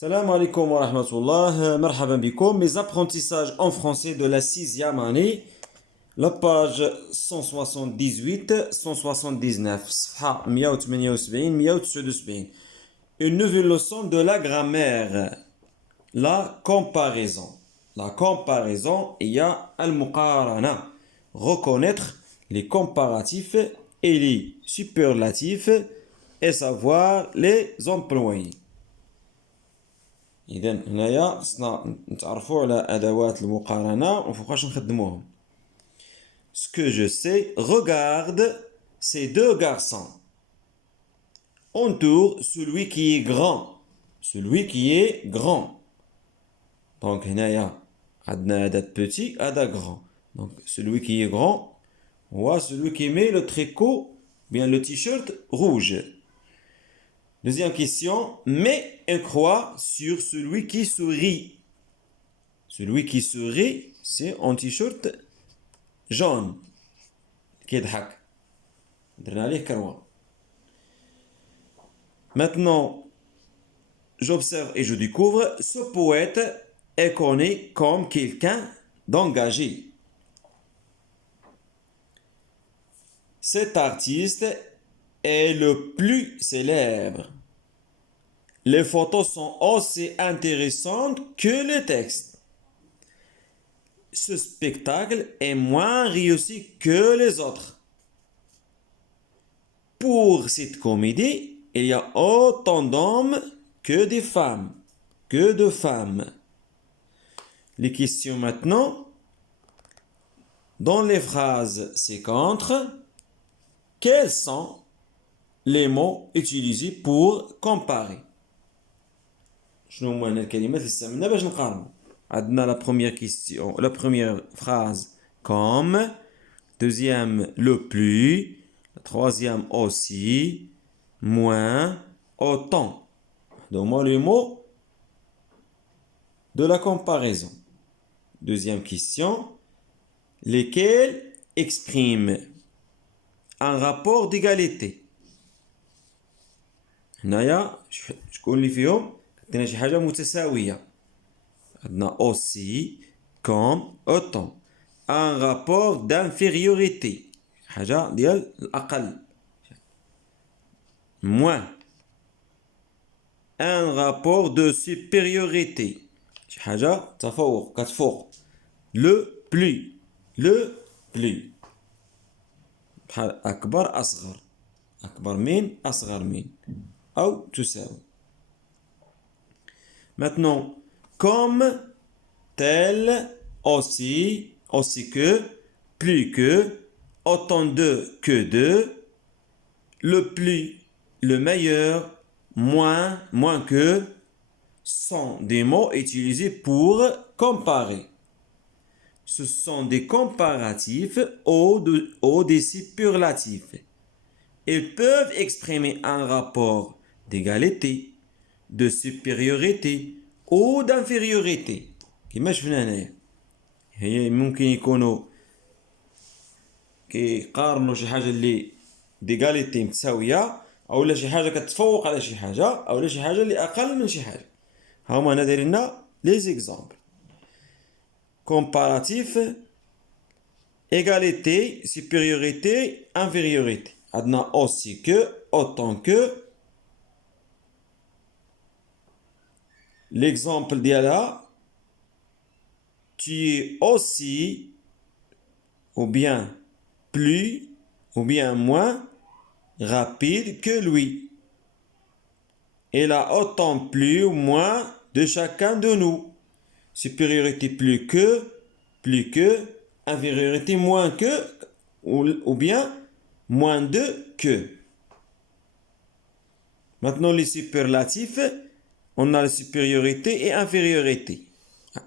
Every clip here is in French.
Salam alaikum wa rahmatullah, marhaban bikoum, mes apprentissages en français de la sixième année, la page 178-179, صفحة 178 179. Une nouvelle leçon de la grammaire, la comparaison. La comparaison, il y a al-muqarana, reconnaître les comparatifs et les superlatifs et savoir les employer. إذا هنايا خصنا نتعرفوا على أدوات المقارنة وفوقاش نخدموهم. Ce que je sais, regarde ces deux garçons. Entoure celui qui est grand. Celui qui est grand. Donc هنايا عندنا أداة petit, أداة grand. Donc celui qui est grand, هو celui qui met le tricot, bien le t-shirt rouge. Deuxième question, mets une croix sur celui qui sourit. Celui qui sourit, c'est un t-shirt jaune. كيضحك. درنا عليه كروة. Maintenant, j'observe et je découvre, ce poète est connu comme quelqu'un d'engagé. Cet artiste est le plus célèbre. Les photos sont aussi intéressantes que le texte. Ce spectacle est moins réussi que les autres. Pour cette comédie, il y a autant d'hommes que de femmes. Les questions maintenant. Dans les phrases séquentes, quels sont les mots utilisés pour comparer? شنو هما الكلمات اللي استعملنا باش نقارنوا؟ عندنا la première question, la première phrase comme, deuxième le plus, la troisième aussi, moins, autant. Donne-moi le mot de la comparaison. Deuxième question, lesquels expriment un rapport d'égalité. هنايا شكون اللي فيهم عندنا شي حاجه متساويه. عندنا aussi, comme, autant. Un rapport d'infériorité, حاجه ديال الاقل. Moins. Un rapport de supériorité, شي حاجه تفوق كتفوق. Le plus بحال أكبر أصغر، أكبر من أصغر من، أو تساوي. Maintenant, comme, tel, aussi, aussi que, plus que, autant de que de, le plus, le meilleur, moins, moins que, sont des mots utilisés pour comparer. Ce sont des comparatifs ou des superlatifs. Ils peuvent exprimer un rapport d'égalité, de supériorité ou d'infériorité. كما شفنا هنايا هي ممكن يكونوا كيقارنوا شي حاجه اللي ديغاليتي متساويه، اولا شي حاجه كتفوق على شي حاجه، اولا شي حاجه اللي اقل من شي حاجه. هما هنا دايرين لنا لي زيكزامبل. comparatif, égalité, supériorité, infériorité. عندنا aussi que, autant que. L'exemple ديالها, tu es aussi, ou bien plus, ou bien moins rapide que lui. Il a autant plus ou moins de chacun de nous. Supériorité plus que, infériorité moins que, ou bien moins de que. Maintenant les superlatifs, on a la supériorité et infériorité.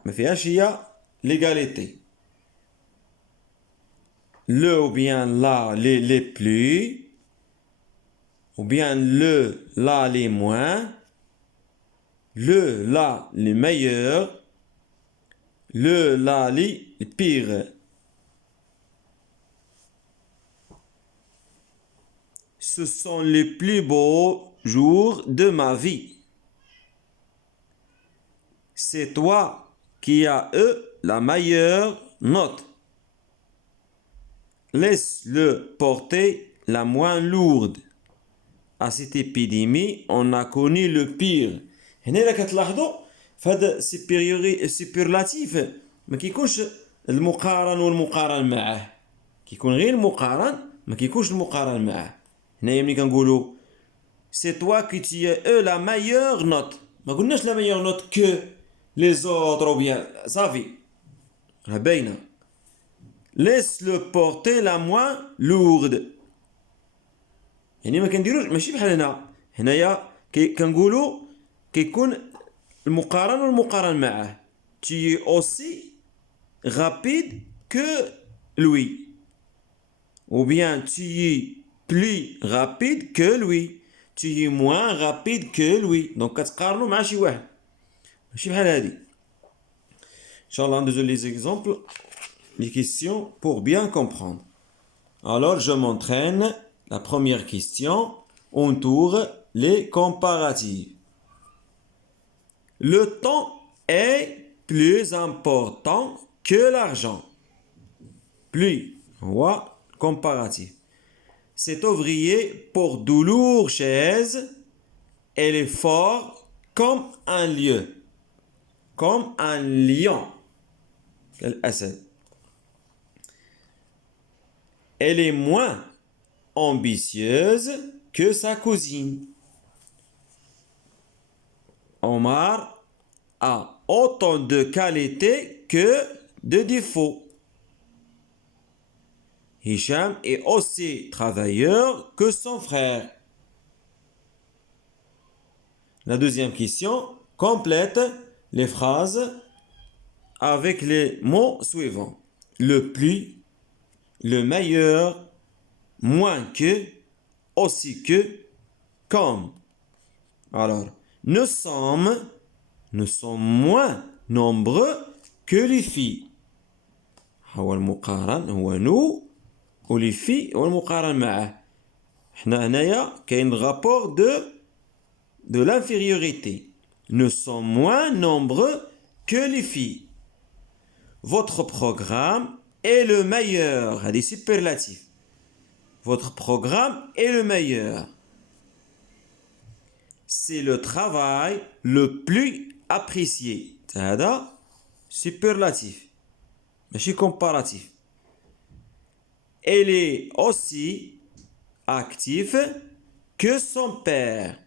Mais il y a l'égalité. Le ou bien là les plus, ou bien le là les moins, le là les meilleurs, le là les pires. Ce sont les plus beaux jours de ma vie. c'est toi qui as eu la meilleure note. Laisse-le porter la moins lourde. À cette épidémie, on a connu le pire. هنا إذا كتلاحظوا فهذا السوبرلاتيف ما كيكونش المقارن والمقارن معه. كيكون غير المقارن ما كيكونش المقارن معه. هنايا ملي كنقولوا c'est toi qui tu as eu la meilleure note. ما قلناش la meilleure note que les autres ou bien صافي راه باينه. Laisse-le porter la moins lourde. يعني ما كنديروش ماشي بحال هنا. هنايا كنقولوا كيكون المقارن والمقارن معه. Tu es aussi rapide que lui. Ou bien tu es plus rapide que lui. Tu es moins rapide que lui. Donc كتقارنوا مع شي واحد. ماشي بحال هادي. Inch'Allah, désolé les exemples, les questions pour bien comprendre. Alors, je m'entraîne. La première question entoure les comparatifs. Le temps est plus important que l'argent. Plus, ouais, comparatif. Cet ouvrier porte de lourdes chaises. Elle est fort comme un lion. Comme un lion. Elle est moins ambitieuse que sa cousine. Omar a autant de qualités que de défauts. Hicham est aussi travailleur que son frère. La deuxième question complète les phrases avec les mots suivants. Le plus, le meilleur, moins que, aussi que, comme. Alors, nous sommes moins nombreux que les filles. هو المقارن هو nous و les filles هو المقارن معه. حنا هنايا كاين rapport de l'infériorité. Nous sommes moins nombreux que les filles. Votre programme est le meilleur. هذه superlatif. Votre programme est le meilleur. C'est le travail le plus apprécié. هذا superlatif. ماشي comparatif. Elle est aussi active que son père.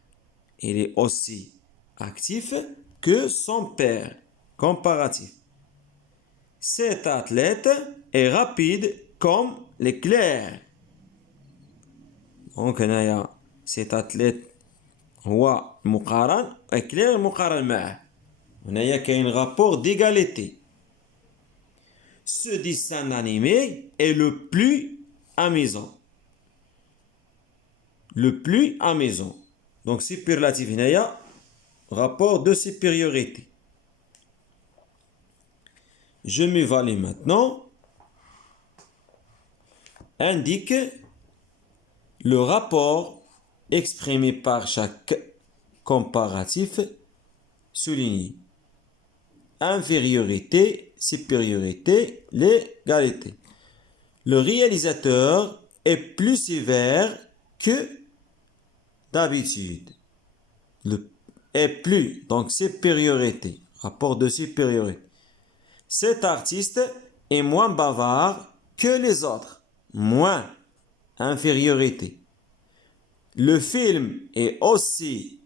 Il est aussi actif que son père. Comparatif. Cet athlète est rapide comme l'éclair. Donc هنايا cet athlète هو المقارن éclair المقارن معه. هنايا كاين rapport d'égalité. Ce dessin animé est le plus amusant. Le plus amusant. Donc superlatif هنايا rapport de supériorité. Je m'évalue maintenant. Indique le rapport exprimé par chaque comparatif souligné. Infériorité, supériorité, l'égalité. Le réalisateur est plus sévère que d'habitude. Le est plus, donc supériorité, rapport de supériorité. Cet artiste est moins bavard que les autres. Moins, infériorité. Le film est aussi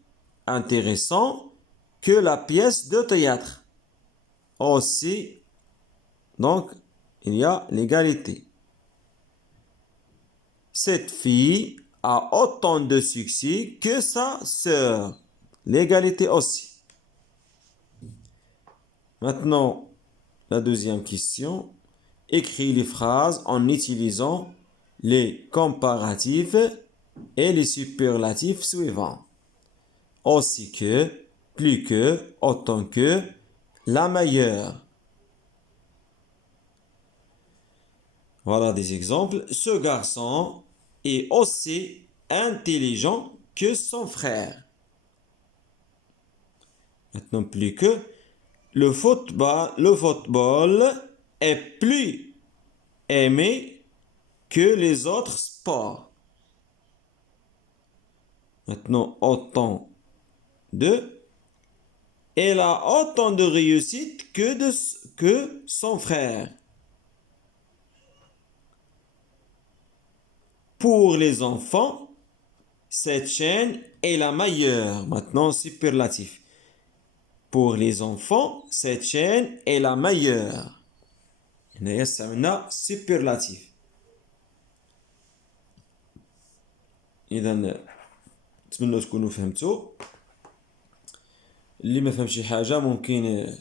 intéressant que la pièce de théâtre. Aussi, donc, il y a l'égalité. Cette fille a autant de succès que sa sœur. L'égalité aussi. Maintenant, la deuxième question. Écris les phrases en utilisant les comparatifs et les superlatifs suivants. Aussi que, plus que, autant que, la meilleure. Voilà des exemples. Ce garçon est aussi intelligent que son frère. Maintenant, plus que, le football est plus aimé que les autres sports. Maintenant, autant de. Elle a autant de réussite que son frère. Pour les enfants, cette chaîne est la meilleure. Maintenant, superlatif. Pour les enfants, cette chaîne est la meilleure. هنا يستعملنا superlatif. إذا نتمنى تكونوا فهمتوا. اللي ما فهمش شي حاجة ممكن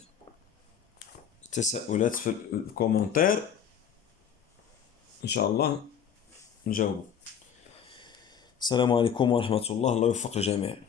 تساؤلات في الكومنتير إن شاء الله نجاوب. السلام عليكم ورحمة الله. الله يوفق الجميع.